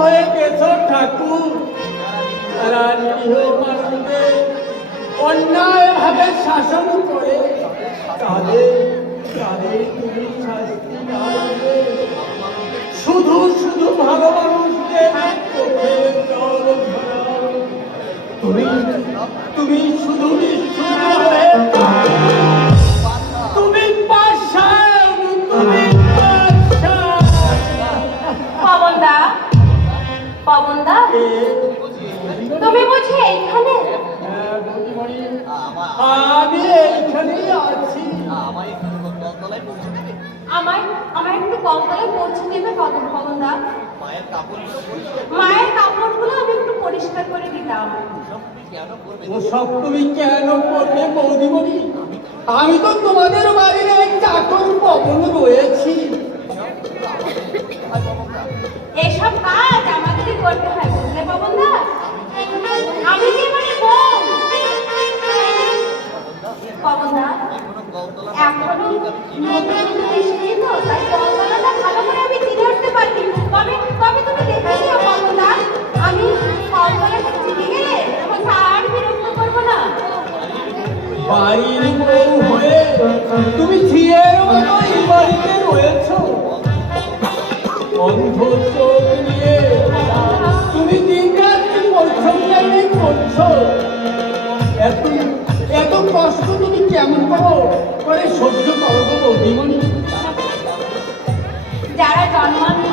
হয়ে গেছো ঠাকুর। তারা নিরীহ মানুষদের অন্যায়ভাবে শাসন করে তাদের তাদের তুমি শাস্তি না দিলে শুধু শুধু ভালো মানুষদের চোখের জল ঝরাও। তুমি তুমি শুধু নিষ্ঠুর হয়ে তুমি পাষাণ, তুমি পাষাণ। পবনদা, পবনদা, তুমি বুঝি এইখানে? আমি এইখানেই আছি। আমায় একটু কলতলায় পৌঁছে দেবে পবনদা? মায়ের কাপড়গুলো আমি একটু পরিষ্কার করে দিতাম। ওসব তুমি কেন করবে বৌদিমণি? আমি তো তোমাদের বাড়ির এক চাকর পবন রয়েছি। এসব কাজ আমাদেরই করতে হয়, বুঝলে পবনদা? আমি যে মানে বউ। পবনদা, এখনো নতুন নতুন এসেছি তো, তাই কলতলাটা ভালো করে আমি চিনে উঠতে পারিনি। তবে তুমি দেখে নিও পবনদা, আমি কলতলাটা চিনে গেলে তোমাকে আর বিরক্ত করবো না। বাড়ির বউ হয়ে তুমি ঝিয়ের মতো এই বাড়িতে রয়েছ। অন্ধ চোখ নিয়ে তুমি দিন রাত্রি পরিশ্রম করছো। এত এত কষ্ট তুমি কেমন করে সহ্য করো গো বৌদিমণি? যারা জন্মান্ধ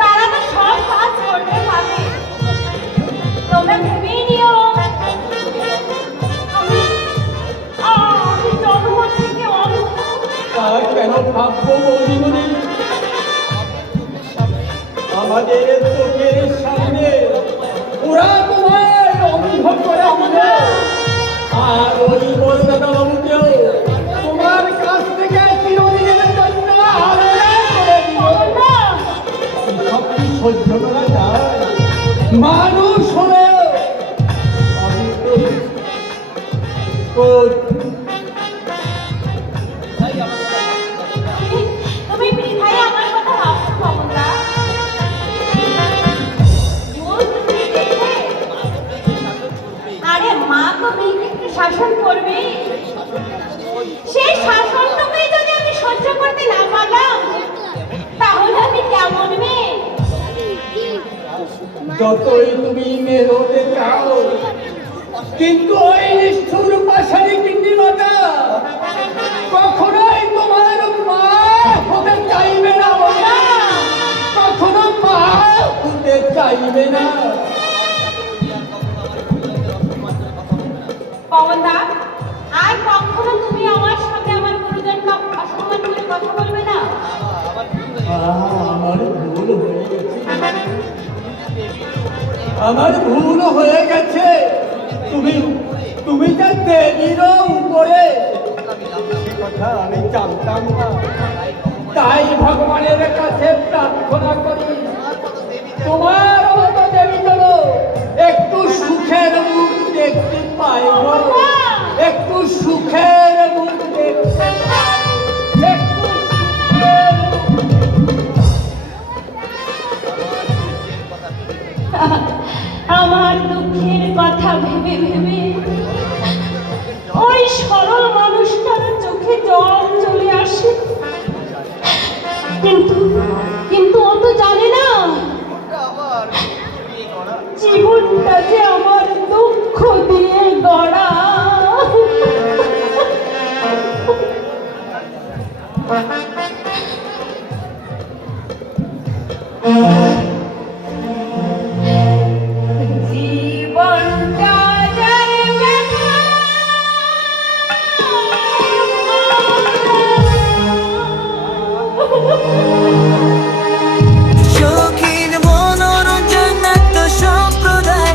তারা তো সব কাজ করতে পারে। তোমরা ভেবেই নিও আমি জন্ম থেকে অন্ধ। তা কেন ভাববো বৌদিমণি? আমাদের চোখের সামনে ওরা তোমার অন্ধ করে আমাদের, আর ওই কলকাতা বাবুকেও তোমার কাছ থেকে চিরদিনের জন্য আলাদা করে দিল। সব কি সহ্য করা যায়? মানুষ হলে আমি তো তুমি বৃথাই আমার কথা ভাবছো পবনদা। আরে মা তো মেয়েকে একটু শাসন করবে। সেই শাসনটুকুই যদি আমি সহ্য করতে না পারলাম তাহলে আমি কেমন মেয়ে? যতই তুমি মেয়ে হতে চাও, কিন্তু ওই নিষ্ঠুর পাশারি কৃত্রিমতা কখনোই তোমার মা হতে চাইবে না। কখনো মা হতে চাইবে না। পবনদা, আর কখনো তুমি আমার সাথে আমার গুরুজনকে অসম্মান করে কথা বলবে না। আমার ভুল হয়ে গেছে, আমার ভুল হয়ে গেছে। তুমি তুমি যা দেবীরও উপরে সে কথা আমি জানতাম না। তাই ভগবানের কাছে প্রার্থনা করি তোমার মতো দেবী যেন একটু সুখের মুখ দেখতে পাই গো। একটু সুখের মুখ দেখতে পাই, একটু সুখের আমার দুঃখের কথা ভেবে ভেবে ওই সরল মানুষটার চোখে জল চলে আসে। কিন্তু কিন্তু ও তো জানে না জীবনটা যে আমার দুঃখ দিয়ে গড়া। জীবনটা যার ব্যথা শৌখিন মনোরঞ্জন একটা সম্প্রদায়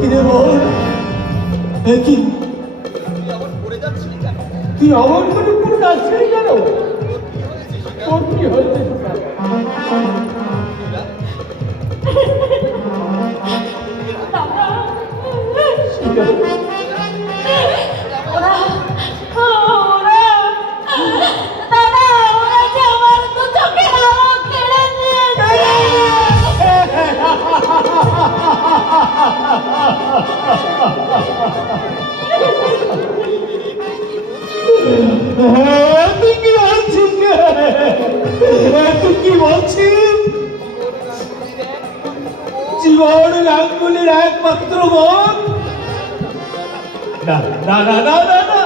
কিরে বল, কি তুই অমন করে পুরো যাচ্ছিলি কেন? তোর কি হয়েছে? তুই কি বলছিস? তুই কি বলছিস? জীবন গাঙ্গুলির একমাত্র বোন? না না না না না না,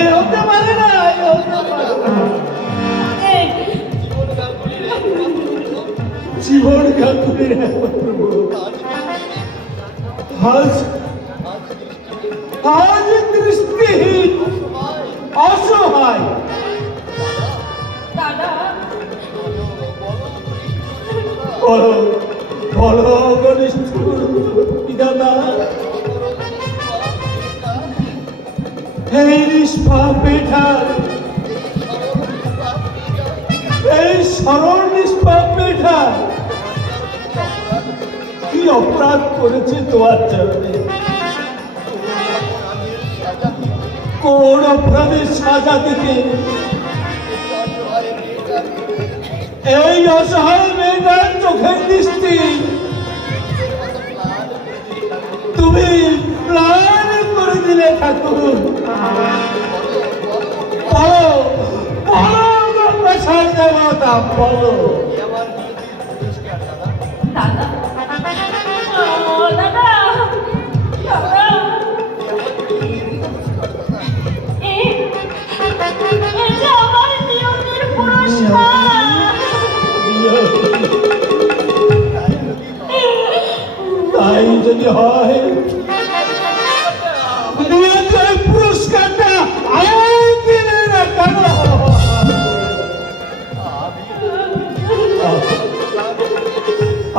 এ হতে পারে না, এ হতে পারে না। জীবন গাঙ্গুলির একমাত্র বোন আজ দৃষ্টিহীন, অসহায়। বলো বলো গণেশপুর বিধাতা, এই নিষ্পাপ বেটার, এই সরল নিষ্পাপ বেটার কি অপরাধ করেছে তোমার চরণে? কোন অপরাধের সাজা দিতে এই অসহায় মেয়েটার চোখের দৃষ্টি তুমি প্লান করে দিলে ঠাকুর? বলো বলো গঙ্গাসার দেবতা, বলো। তাই যদি হয় পুরস্কারটা দিলে না কেন?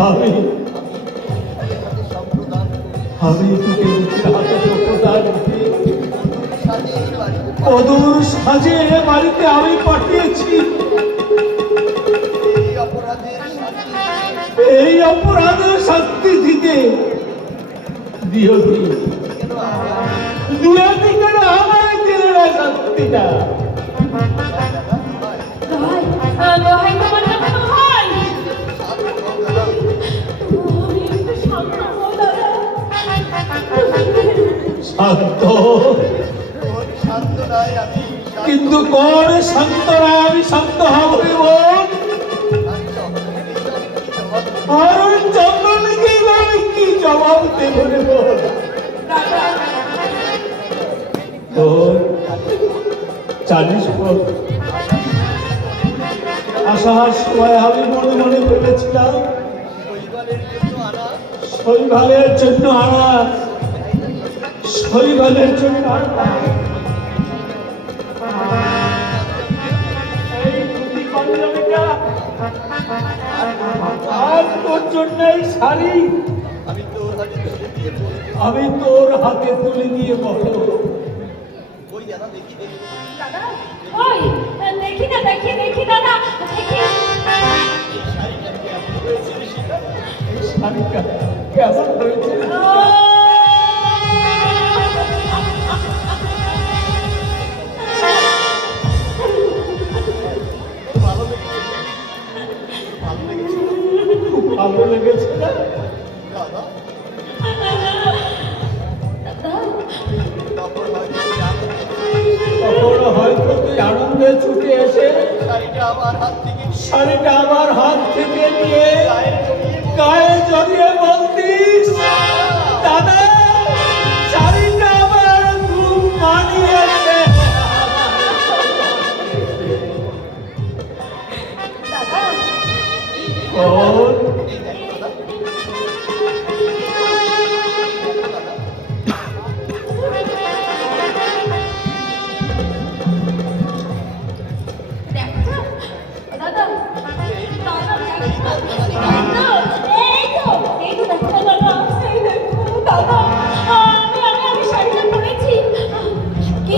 আমি আমি তোকে হাতে প্রদান কদর সাজে বাড়িতে আমি পাঠিয়েছি। এই অপরাধের শাস্তি দিতে দিয়তি কেন আমায় দিলে না শাস্তিটা? শান্ত, কিন্তু কোন শান্ত নয়, আমি শান্ত হব বোন। আর ওই চন্দ্রনীকে আমি কি জবাব দেব রে বোন? তোর জানিস বোন, আসার সময় আমি মনে মনে ভেবেছিলাম শৈবালের জন্য আনা, শৈবালের জন্য আনা। এই দুটি পাঞ্জাবিটা আর তোর জন্য এই শাড়ি আমি তোর হাতে তুলে দিয়ে বলো। দেখি না, দেখি দেখি দাদা, দেখি। এই শাড়িটা কেমন হয়েছে? ভালো লেগেছে না? তখন হয়তো তুই আনন্দে ছুটে এসে শাড়িটা আমার হাত থেকে নিয়ে গায়ে জড়িয়ে বলতিস, দাদা শাড়িটা আমার খুব মানিয়েছে। দাদা বল। দেখো দাদা, দাদা দেখো, এই তো দেখো দাদা, এই দেখো দাদা, আমি শাড়িটা পরেছি, কি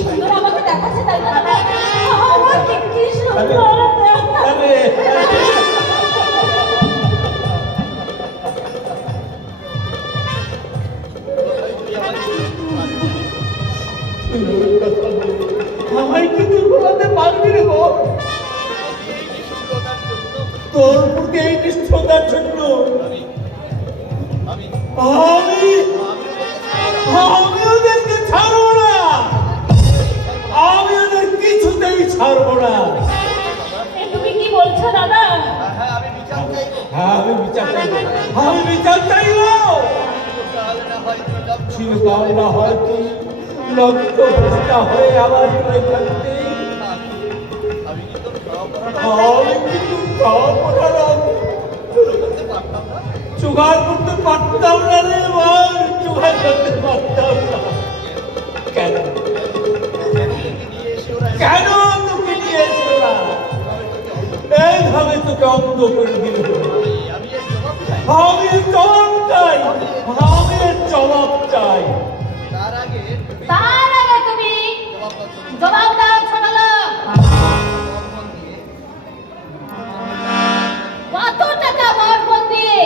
সুন্দর আমাকে দেখাচ্ছে তাই না দাদা? আমাকে কি সুন্দর দেখাচ্ছে। আরে আমায় কি তুই বলাতে পারবি রে গো? তোর প্রতি এই নিষ্ঠতার জন্য আমি আমি ওদেরকে ছাড়বো না, আমি ওদের কিছুতেই ছাড়বো না। তুমি কি বলছো দাদা? হ্যাঁ আমি বিচার চাইবো, আমি বিচার চাইবো। চিরকাল না হয় তুই লক্ষ্য ভ্রষ্টা হয়ে আবার ফিরে থাকতে আমি কিন্তু জোগাড় করতে পারতাম না রে বল, জোগাড় করতে পারতাম না। কেন কেন তোকে নিয়েছে ওরা? এইভাবে তোকে অন্ধ করে দিল। আমি জবাব চাই, আমি জবাব চাই। তার আগে তুমি জবাব দাও ছোট লোক। কত টাকা বরপণ দিয়ে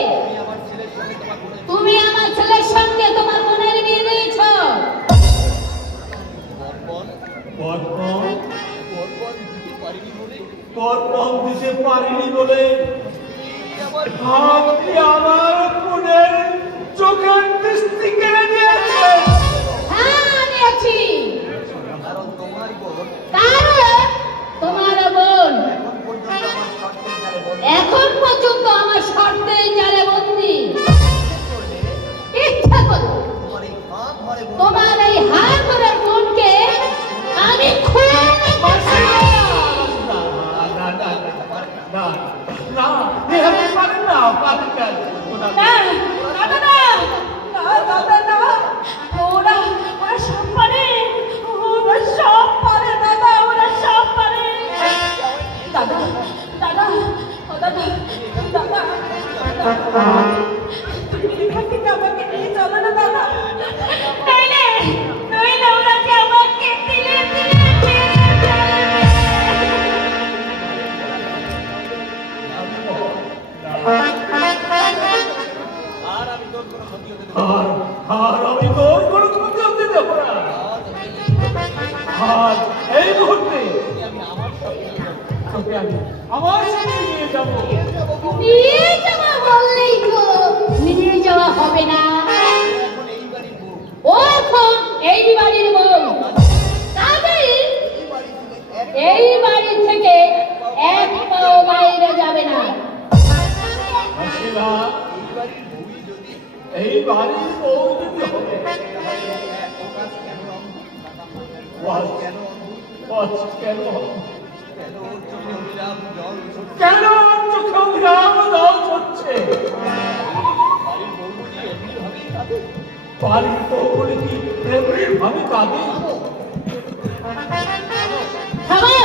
তুমি আমার ছেলের সঙ্গে তোমার বোনের বিয়ে দিয়েছ? পরপণ দিতে পারিনি বলে আপনি আমার বোনের চোখের দৃষ্টি কেড়ে নিয়েছেন। হ্যাঁ নিয়েছি, কারণ তোমার বোন এখন পর্যন্ত আমার শর্তের জালে বন্দী। ইচ্ছা করো তোমার এই হাত ধরে বোনকে আমি খুন করব। ওরা সব পারে, ওরা সব পারে দাদা, ওরা সব পারে। দাদা দাদা ও দাদা দাদা, তুমি এখান থেকে আমাকে নিয়ে চলো না দাদা, নইলে ওরা যে আমাকে দিলে দিলে আর আমি তোর কোনো ক্ষতি হতে দেবো না। আর এই মুহূর্তে তোকে আমি আমার সাথে নিয়ে যাবো। নিয়ে যাওয়া বললেই তো নিয়ে যাওয়া হবে না। ও এখন এই বাড়ির বউ, কাজেই এই বাড়ি থেকে এক পাও বাইরে যাবে না। হাসিনা, এই বাড়ির বউ যদি হবে কেন চোখে অবিরাম জল ঝরছে? বাড়ির বউ বলে কি প্রেমের ভাবে কাঁদে? থামো,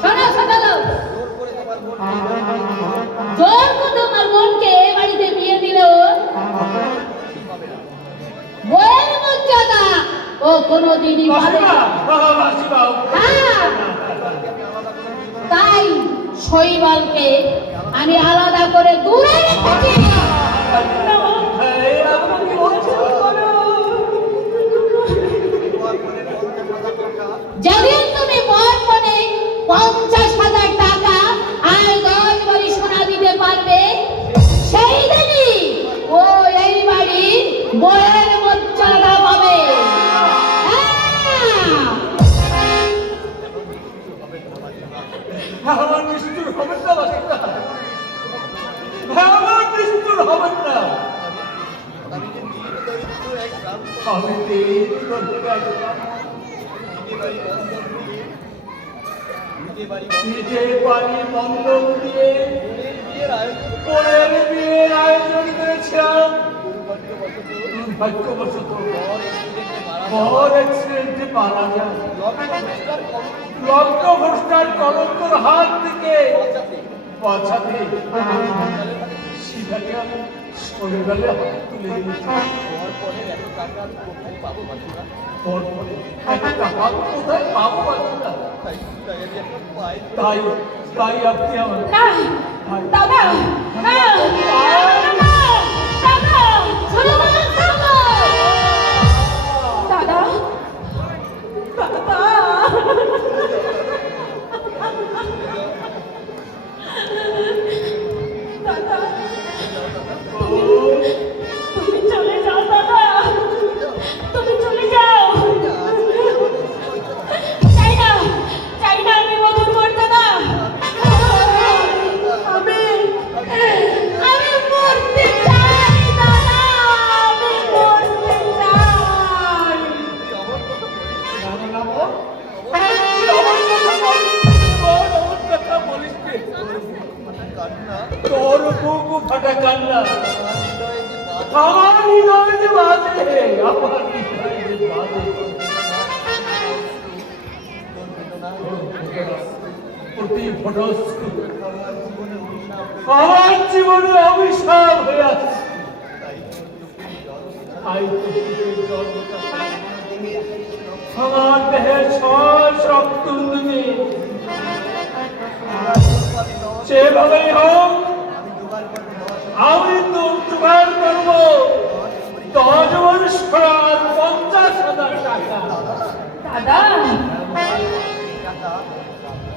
শোনো শোনো, জোর করে তোমার বোনকে এ বাড়িতে বিয়ে দিলেও বইয়ের মর্যাদা ও কোনোদিনই পাবে না। হ্যাঁ, তাই শৈবালকে আমি আলাদা করে দূরে রেখেছি। যেদিন তুমি বরপণে 50,000 টাকা আর 10 বাড়ি সোনা দিতে পারবে, সেই দিনই ও এই বাড়ি বইয়ের মর্যাদা পাবে। আমার নিষ্ঠুর হবে না। আমি দেরি করতে আসলাম। পিঠে বাড়ি বন্ধক দিয়ে পরের বিয়ের আয়োজন করেছিলাম। দুর্ভাগ্যবশত বর অ্যাক্সিডেন্টে মারা যায়। লগ্নভ্রষ্টার কলঙ্কর হাত থেকে বাঁচাতে সীতাকে আমি শরীরে হাত তুলে দিয়েছি। পরপরে একটা হাত কোথায় পাবো বাচ্চা? তাই তাই আপনি আমার না দাদা না দাদা দাদা দাদা তুমি চলে যাও দাদা, তুমি চলে যাও। চাই না আমি মধুর মর্যাদা। আমি মরতে চাই দাদা, আমি মরতে চাই। তোর বুক ফাটা কান্না আমার হৃদয় যে বাজে, আমার হৃদয় যে বাজে। প্রতি ফটস্কু আমার জীবনে অভিশাপ হয়ে আছে। আমার দেহের সব রক্ত তুমি সেভাবেই হোক আমি তো জোগাড় করবো 10 বর্ষ আর 50,000 টাকা। দাদা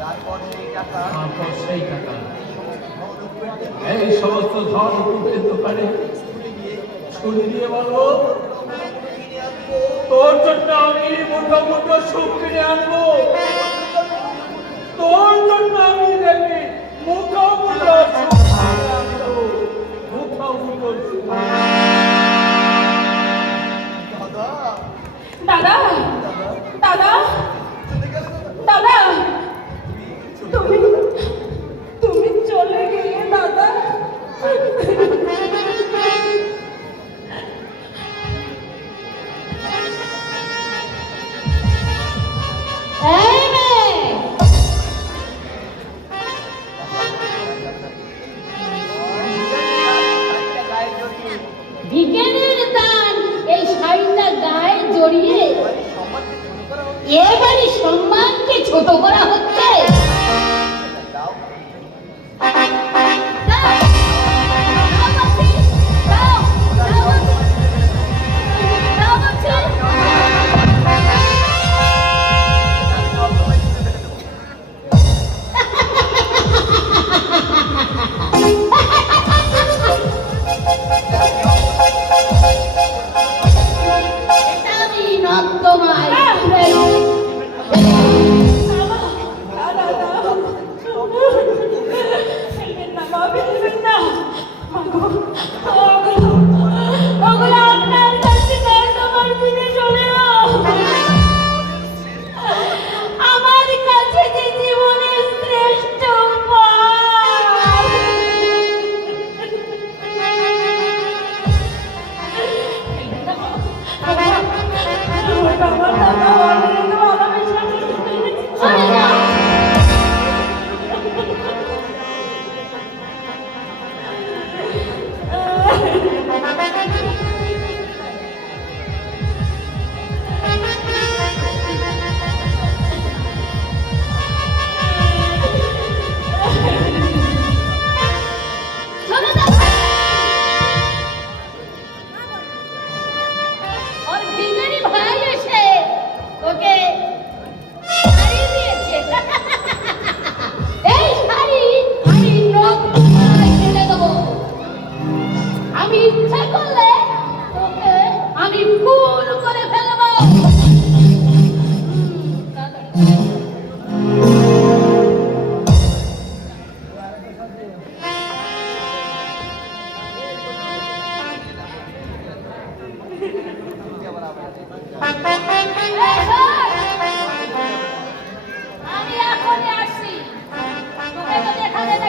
তারপর সেই টাকা এই সমস্ত ধন রূপের দোকানে ছুরি দিয়ে বলো তোর জন্য আমি মুঠো মুঠো সুখ কিনে আনবো। তোর জন্য আমি দেখবি মুঠো মুঠো সুখ কিনে আনবো। মুঠো মুঠো সুখ। দাদা দাদা দাদা তুমি চলে গেলে দাদা। এই মেয়ে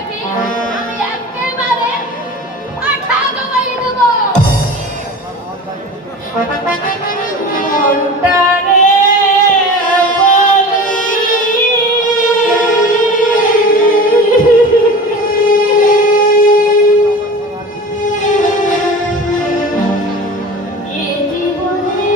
বেটি, আমি একেবারে পাঠা জমাই দেবো। মনটারে বলি, এ জীবনে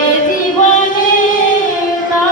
এ জীবনে না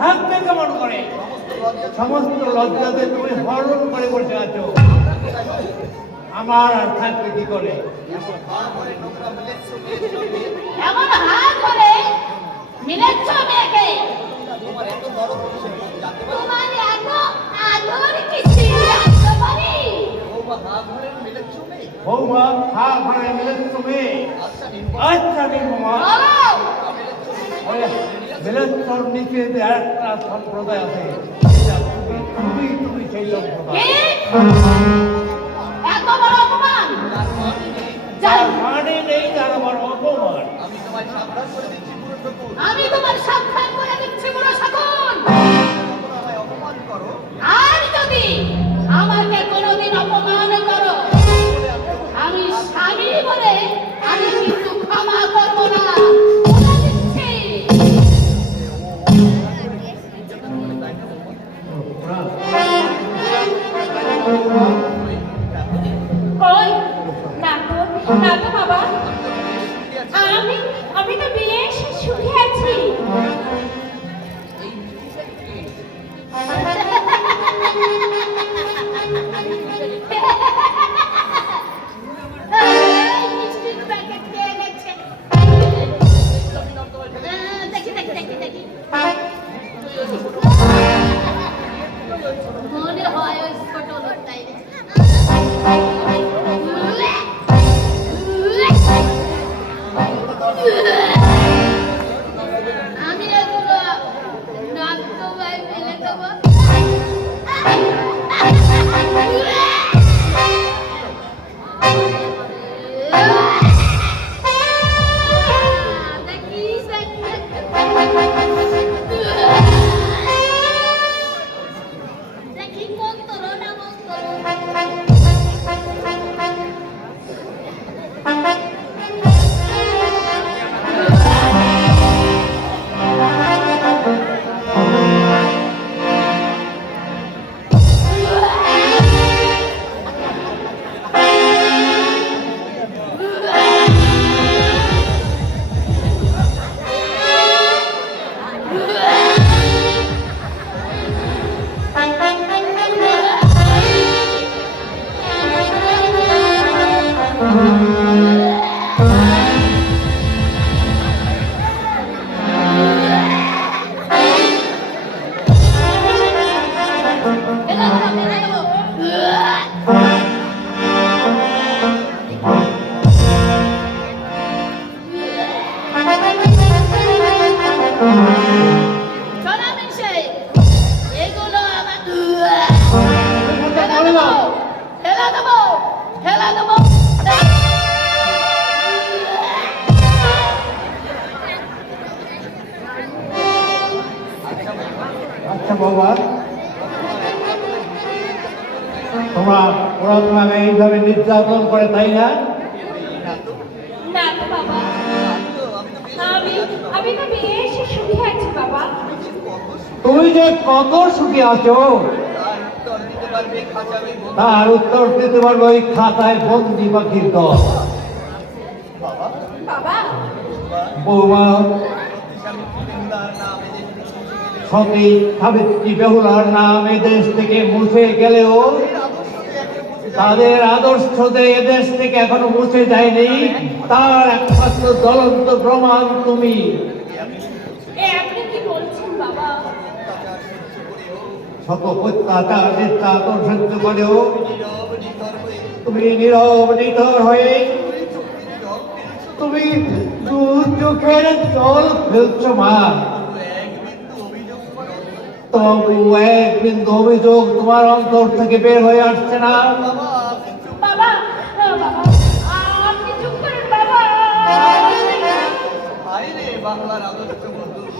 থাকবে কেমন করে? সমস্ত লজ্জাতে তুমি হরণ করে বসে আছো, আমার আর থাকবে কি করে? এমন হাত করে মিলেছ মেয়েকে, তোমার এত আদর কিসে জানতে পারি? বৌমা হা ঘরে মিলেছ তুমি? আচ্ছা নির্মমা, মিলেশ্বর নিচে যে একটা সম্প্রদায় আছে, তুমি সেই সম্প্রদায়। কি? এত বড় অপমান! যাই, মানে নেই তার আমার অপমান। আমি তোমার সাবধান করে দিচ্ছি বুড়ো শাকুন। আর যদি আমাকে কোনোদিন অপমান করো, আমি স্বামী বলে আমি কিন্তু ক্ষমা করবো না, বলে দিচ্ছি। ওই না তো বাবা, আমি তো বেশ সুখে আছি। মিষ্টির প্যাকেট কে এনেছে? দেখি মনে হয় ওই ছোট লোকটাই আমি এগুলো নর্দমায় ফেলে দেবো। দেখি মন তোর না মন আচ্ছা বাবা, ওরা তোমাকে এইভাবে নির্যাতন করে, তাই না? না তো বাবা, আমি তো বেশ সুখে আছি বাবা। তুমি যে কত সুখী আছো তার উত্তর দিতে পারবে ওই খাতায় বন্দি পাখির দল। বাবা, বৌমা সতী সাবিত্রী বেহুলার নাম এদেশ থেকে মুছে গেলেও তাদের আদর্শ যে এদেশ থেকে এখনো মুছে যায়নি, তার একমাত্র জ্বলন্ত প্রমাণ তুমি। আপনি কি বলছেন বাবা? শত অত্যাচার নির্যাতন সহ্য করেও তুমি নীরব নিথর হয়ে তুমি দু চোখের জল ফেলছ মা। তবু এক বিন্দু অভিযোগ তোমার অন্তর থেকে বের হয়ে আসছে না। বাবা, আপনি চুপ করেন বাবা।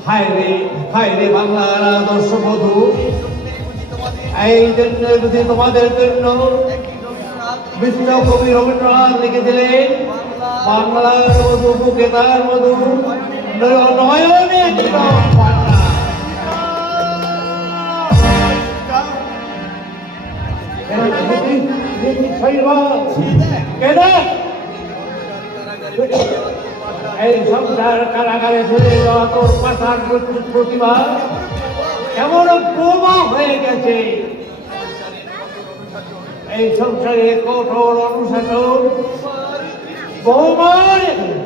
হায় রে বাংলার আদর্শ বধূ, এই জন্য বুঝি তোমাদের জন্য বিশ্বকবি রবীন্দ্রনাথ লিখেছিলেন, বাংলার মধু বুকে তার মধু নয়নে এই সংসার কারাগারে ফেলে দেওয়া তোর পাঠার প্রতিভা বোমা হয়ে গেছে। এই সংসারে কঠোর অনুশাসন বৌমার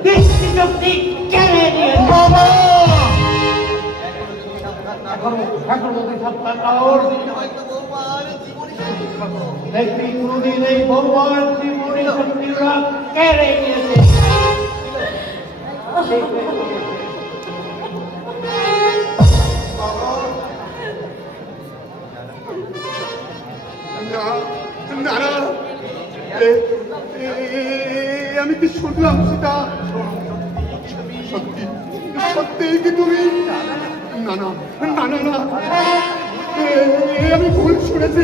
দৃষ্টিশক্তি কেড়ে নিয়েছে। বাবা এখন সাবধান হও। দেখবি কোনদিন এই বৌমার জীবনী শক্তিরা কেড়ে নিয়েছে। না না আমি কি শুনলাম সেটা সত্যি সত্যি কি তুমি না না না না না আমি ভুল শুনেছি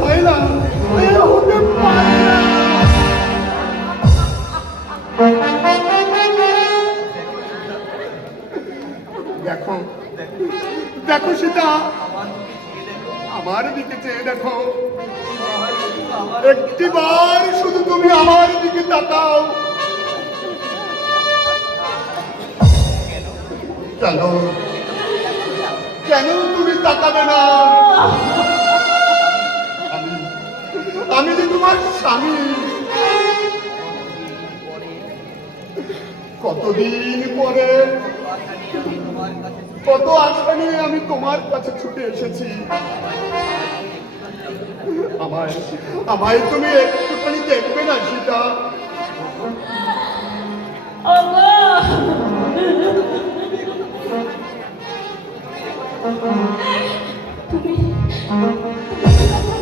হয় না হতে পারে না। দেখো দেখো সেটা আমার দিকে চেয়ে দেখো একটিবার শুধু তুমি আমার দিকে তাকাও। কেন কেন তুমি তাকাবে না? আমি যে তোমার স্বামী। কতদিন পরে কত আশা নিয়ে আমি তোমার কাছে ছুটে এসেছি। আমায় আমায় তুমি একটুখানি দেখবে না সীতা?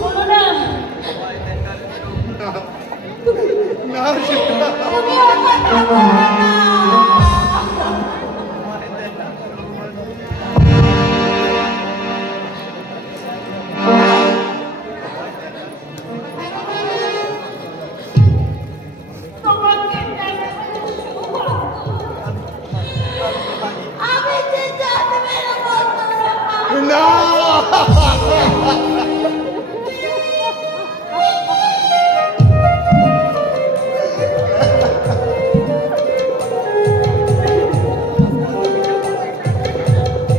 বলো না না সীতা তুমি আমার কথা বলো না। তোমাকে আমি যে জানবে না না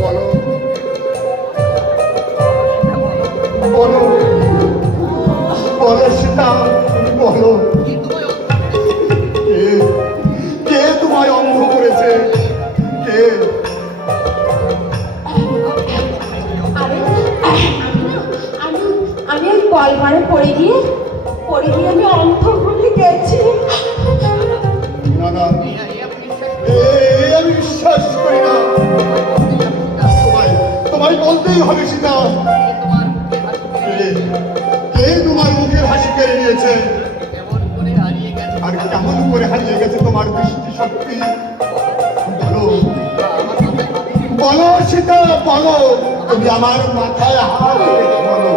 বলো বলো বলো সীতা বলো কে কে তোমায় অন্ধ করেছে? কে? আমি ওই কলমারে পড়ে গিয়ে আমি অন্ধ হয়ে গেছি। না না আমি বিশ্বাস করি না। তোমায় বলতেই হবে সীতা কে তোমার মুখের হাসি কেড়ে নিয়েছে আর কেমন করে হারিয়ে গেছে তোমার দৃষ্টি শক্তি? বলো বলো সীতা বলো। তুমি আমার মাথায় হাত রেখে বলো।